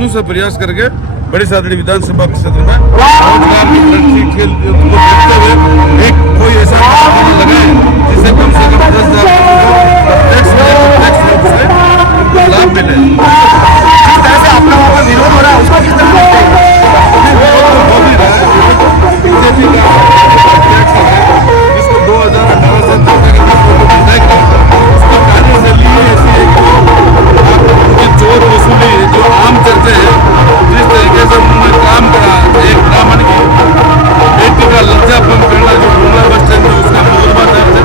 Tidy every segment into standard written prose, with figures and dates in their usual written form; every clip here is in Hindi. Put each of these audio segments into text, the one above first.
दोनों से प्रयास करके बड़ी सादड़ी विधानसभा क्षेत्र में रोजगार की दृष्टि को देखते हुए एक कोई ऐसा कानून लगाए जिससे कम से कम 10,000 टैक्स रूप से लाभ मिले। जिस तरह से आप लोगों का विरोध हो रहा है उसको किस तरह देखते हैं? हो भी रहा है बीजेपी का टैक्स है जिसको 2018 से उसको कार्य से लिए ऐसी एक उनकी चोर वसूली जो आम चर्चे है, जिस तरीके से उन्होंने काम करा एक ब्राह्मण की बेटी का लज्जाभंग करना जो डोंगरा बस स्टैंड में उसका मुकदमा दर्ज है।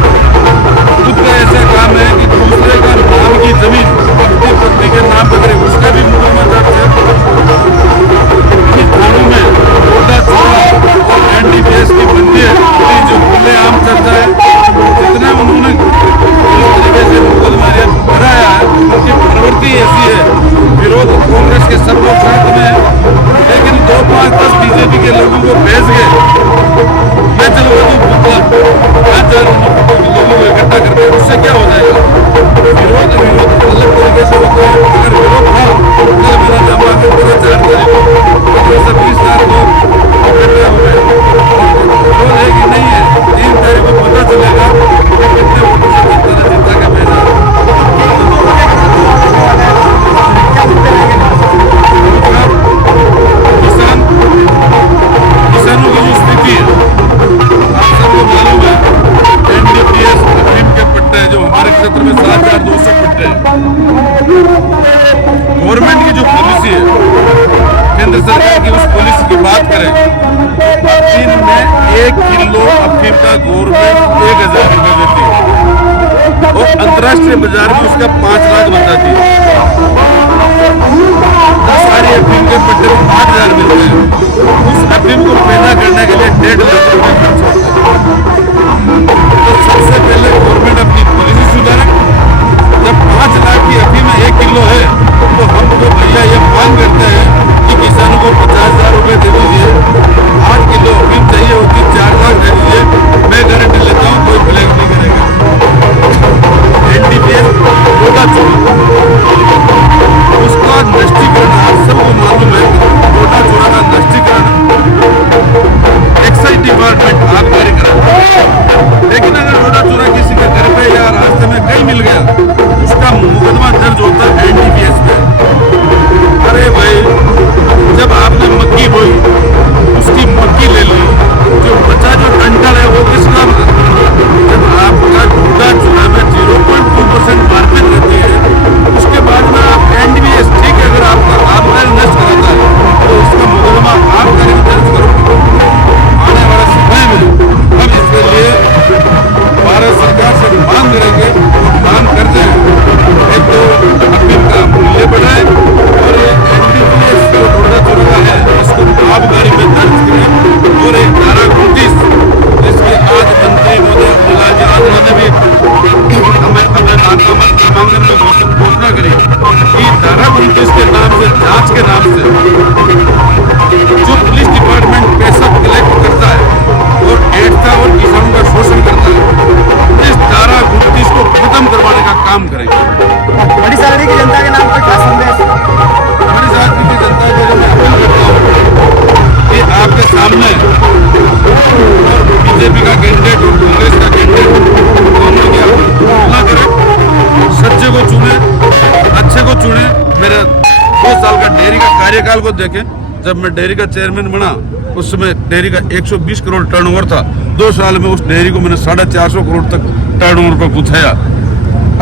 खुद का ऐसा काम है कि दूसरे का नाम की जमीन अपनी पत्नी के नाम पर करे उसका भी मुकदमा दर्ज है। थानों में गोटा चोरा और एनडीपीएस की बंदी जो खुलेआम चर्चा है, जितना उन्होंने तरीके से मुकदमा कराया है उनकी प्रवृत्ति ऐसी है। विरोध कांग्रेस के सब लोग साथ में है, लेकिन 2, 5, 10 बीजेपी के लोगों को भेज गए मैं चलो लोगों को इकट्ठा करके उससे क्या हो जाएगा? विरोध अलग तरीके से होता है। अगर विरोध था तो मेरा नामांकन करा 4 तारीख को 20-20 लोग इकट्ठे हो गए। विरोध है कि नहीं है 3 तारीख को पता चलेगा कि कितने वोटों से जनता का भेजा। किसानों की जो स्थिति है आप सबको मालूम है, एनडीपीएस अफीम के पट्टे जो हमारे क्षेत्र में 7,200 पट्टे हैं। गवर्नमेंट की जो पॉलिसी है, केंद्र सरकार की उस पॉलिसी की बात करें तो दिन में 1 किलो अफीम का गवर्नमेंट 1,000 रुपये देती है और अंतर्राष्ट्रीय बाजार में उसका 5 लाख बताती है। 10 सारी अफीम के पट्टे में 5,000 मिलते हैं। उस अफीम को पैदा करने के लिए 1.5 लाख रुपए खर्च होता है। तो सबसे पहले गवर्नमेंट अपनी पॉलिसी सुधारे। जब 5 लाख की अफीम 1 किलो है तो हम तो भैया ये मांग करते हैं कि किसानों को 50,000 रुपए दे दीजिए। 8 किलो अफीम चाहिए होती 4 लाख दे दीजिए। मैं गारंटी लेता हूँ कोई ब्लैक नहीं करेगा। एनडीपीएस गोटा चोरा उसका नष्टीकरण आप सबको मालूम है। गोटा चोरा का नष्टीकरण एक्साइज डिपार्टमेंट आबकारी कराता है, लेकिन अगर गोटा चोरा किसी के घर पे या रास्ते में कहीं मिल गया उसका मुकदमा दर्ज होता है एनडीपीएस पे। अरे भाई जब आपने मक्की बोई उसकी मक्की ले ली, जो बचा जो डंठल है वो किस काम का? जब आपका गोटा चोरा में 0.2% मार्जिन रहती है उसके बाद में आप एनडीपीएस ठीक है अगर आपका आबकारी नष्ट कराता है तो उसका मुकदमा आबकारी दर्ज करो। आने वाले समय में हम इसके लिए भारत सरकार से मांग करेंगे और मांग करते हैं एक तो अफीम का मूल्य बढ़ाए और ये एनडीपीएस जो गोटा चोरा का है इसको आबकारी में दर्ज करें और एक धारा 29 जिसके आज मंत्री मोदी अब्दुल्ला जी आजरा ने भी नामांकन में घोषणा करी कि धारा 29 के नाम से जांच के नाम से जो पुलिस डिपार्टमेंट पैसा कलेक्ट करता है और ऐठता और किसानों का शोषण करता है, इस धारा 29 को खत्म करवाने का काम करेंगे। बड़ी सादड़ी की जनता के नाम पर क्या संदेश? बड़ी सादड़ी की जनता को मैं अपील करता हूँ कि आपके सामने और बीजेपी का कैंडिडेट और कांग्रेस का कैंडिडेट दोनों की तुलना करें, सच्चे को चुने, अच्छे को चुने। मेरे 2 साल का डेयरी का कार्यकाल को देखें। जब मैं डेयरी का चेयरमैन बना उस समय डेयरी का 120 करोड़ टर्नओवर था। 2 साल में उस डेयरी को मैंने 450 करोड़ तक टर्नओवर पर पहुंचाया।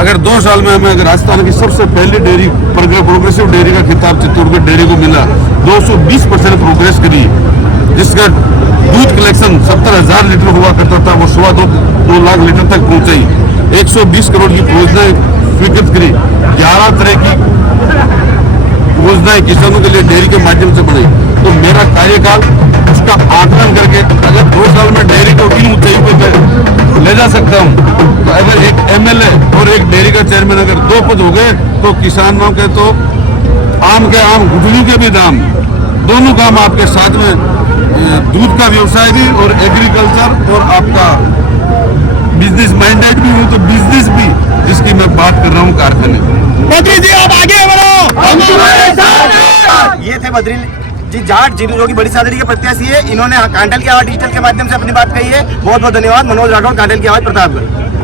अगर 2 साल में हमें अगर राजस्थान की सबसे पहली डेयरी प्रोग्रेसिव डेयरी का खिताब चित्तौड़गढ़ डेयरी को मिला, 220% प्रोग्रेस करी, जिसका दूध कलेक्शन 70,000 लीटर हुआ करता था वो 2.25 लाख लीटर तक पहुंचाई। 120 करोड़ की योजनाएं स्वीकृत करी, 11 तरह की योजनाएं किसानों के लिए डेयरी के माध्यम से बनाई। तो मेरा कार्यकाल उसका आकलन करके अगर 2 साल में डेयरी को इन ऊंचाई पे ले जा सकता हूँ तो अगर एक एमएलए और एक डेयरी का चेयरमैन अगर 2 पद हो गए तो किसानों के तो आम गुठली के भी दाम, दोनों काम आपके साथ में दूध का व्यवसाय भी और एग्रीकल्चर और आपका बिजनेस माइंडेड भी हूँ तो बिजनेस भी जिसकी मैं बात कर रहा हूँ कारखाने। मंत्री जी आप आगे बढ़ो, हम तुम्हारे साथ हैं। थे बद्री जी जाट जो कि बड़ी सादरी के प्रत्याशी है, इन्होंने कांटल की आवाज डिजिटल के माध्यम से अपनी बात कही है। बहुत बहुत धन्यवाद। मनोज राठौड़, कांटल की आवाज, प्रतापगढ़।